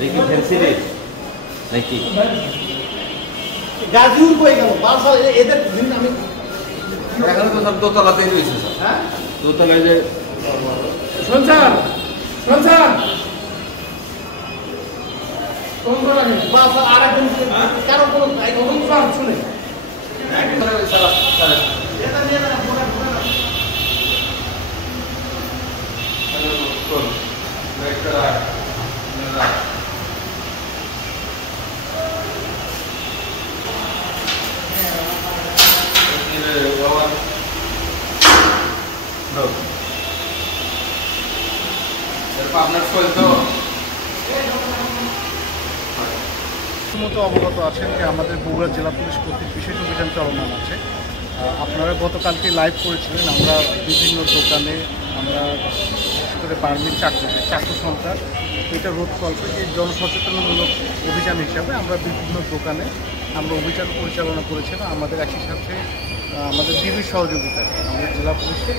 কি fancy rate নাকি গাজীপুর কই গেল বাসা এদের দিন আমি এখানে তো সব দোতলাতেই রয়েছে স্যার। হ্যাঁ দোতলায় যে সঞ্চার সঞ্চার কোন কোন আগে বাসা আরেকজন কারো কোনো সব শুনে এটা নিয়ে না মোটা আপনার ফল তো মতো অবগত আছেন যে আমাদের বগুড়া জেলা পুলিশ কর্তৃক বিশেষ অভিযান চলমান আছে। আপনারা গতকালকে লাইভ করেছিলেন। আমরা বিভিন্ন দোকানে আমরা বিশেষ করে পারমিট চাকু সংখ্যা এটা রোধকল্পে যে জনসচেতনমূলক অভিযান হিসাবে আমরা বিভিন্ন দোকানে আমরা অভিযান পরিচালনা করেছিলাম। আমাদের একই সাথে আমাদের ডিবির সহযোগিতায় আমাদের জেলা পুলিশের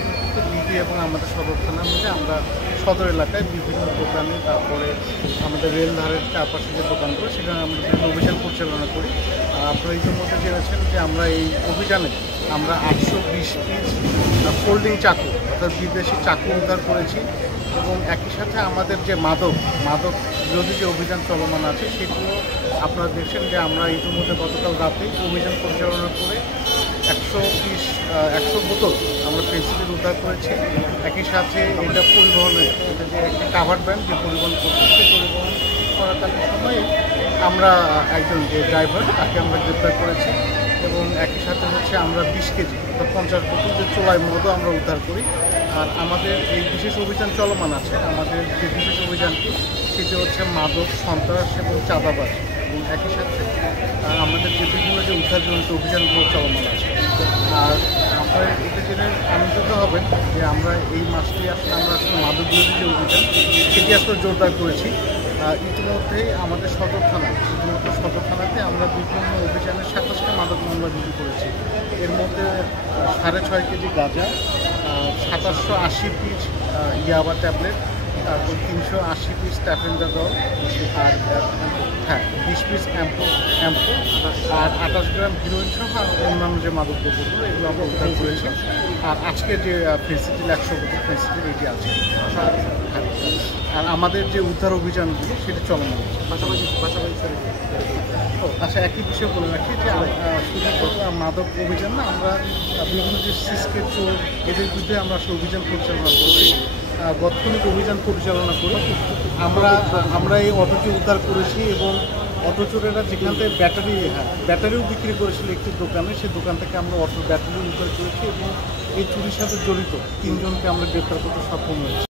ডিবি এবং আমাদের সদর থানা মিলে আমরা সদর এলাকায় বিভিন্ন দোকানে, তারপরে আমাদের রেলধারের চারপাশে যে দোকানগুলো সেখানে আমরা বিভিন্ন অভিযান পরিচালনা করি। আপনারা ইতিমধ্যে জেনেছেন যে আমরা এই অভিযানে আমরা 820 পিস ফোল্ডিং চাকু অর্থাৎ বিদেশি চাকু উদ্ধার করেছি এবং একই সাথে আমাদের যে মাদক বিরোধী যে অভিযান চলমান আছে সেটিও আপনারা দেখছেন যে আমরা ইতিমধ্যে গতকাল রাতে অভিযান পরিচালনা করে 100 বোতল আমরা পেন্সিলের উদ্ধার করেছি। একই সাথে এটা পরিবহনে এটা যে একটি কাভার ভ্যান যে পরিবহন করছে সে পরিবহন করাকালীন সময়ে আমরা একজন যে ড্রাইভার তাকে আমরা গ্রেপ্তার করেছি এবং একই সাথে হচ্ছে আমরা 20 কেজি অর্থাৎ 50 বোতল যে চোলাই মদও আমরা উদ্ধার করি। আর আমাদের এই বিশেষ অভিযান চলমান আছে। আমাদের যে বিশেষ অভিযানটি সেটি হচ্ছে মাদক, সন্ত্রাস এবং চাঁদাবাজ এবং একই সাথে আমাদের যে বিভিন্ন যে উদ্ধারজনিত অভিযানগুলো চলমান আছে। আর আপনারা এটা জেনে আনন্দিত হবেন যে আমরা এই মাসটি আসলে আমরা আসলে মাদক বিরোধী যে অভিযান সেটি আসলে জোরদার করেছি। ইতিমধ্যেই আমাদের সদর থানাতে আমরা বিভিন্ন অভিযানে 27টা মাদক মামলা রুজু করেছি। এর মধ্যে 6.5 কেজি গাঁজা, 2780 পিস ইয়াবা ট্যাবলেট, তারপর 380 পিস ট্যাফেন্ডাডল, আর 20 পিস অ্যাম্পো আর 28 গ্রাম হিরোইন সহ আর অন্যান্য যে মাদক দ্রব্যগুলো এগুলো আমরা উদ্ধার করেছি। আর আজকে যে ফেন্সিডিল 100 বোতল ফেন্সিডিল এটি আছে। আর আমাদের যে উদ্ধার অভিযানগুলো সেটি চলমান আছে। পাশাপাশি আচ্ছা, একই বিষয় বলে রাখি যে শুধু মাদক অভিযান না, আমরা বিভিন্ন যে সিসকে চোর এদের বিরুদ্ধে আমরা আসলে অভিযান পরিচালনা করছি, গঠনিক অভিযান পরিচালনা করি। আমরা এই অটোটি উদ্ধার করেছি এবং অটো চোরেরা যেখান থেকে ব্যাটারিও বিক্রি করেছিল একটি দোকানে, সেই দোকান থেকে আমরা অটো ব্যাটারি উদ্ধার করেছি এবং এই চুরির সাথে জড়িত 3 জনকে আমরা গ্রেপ্তার করতে সক্ষম হয়েছি।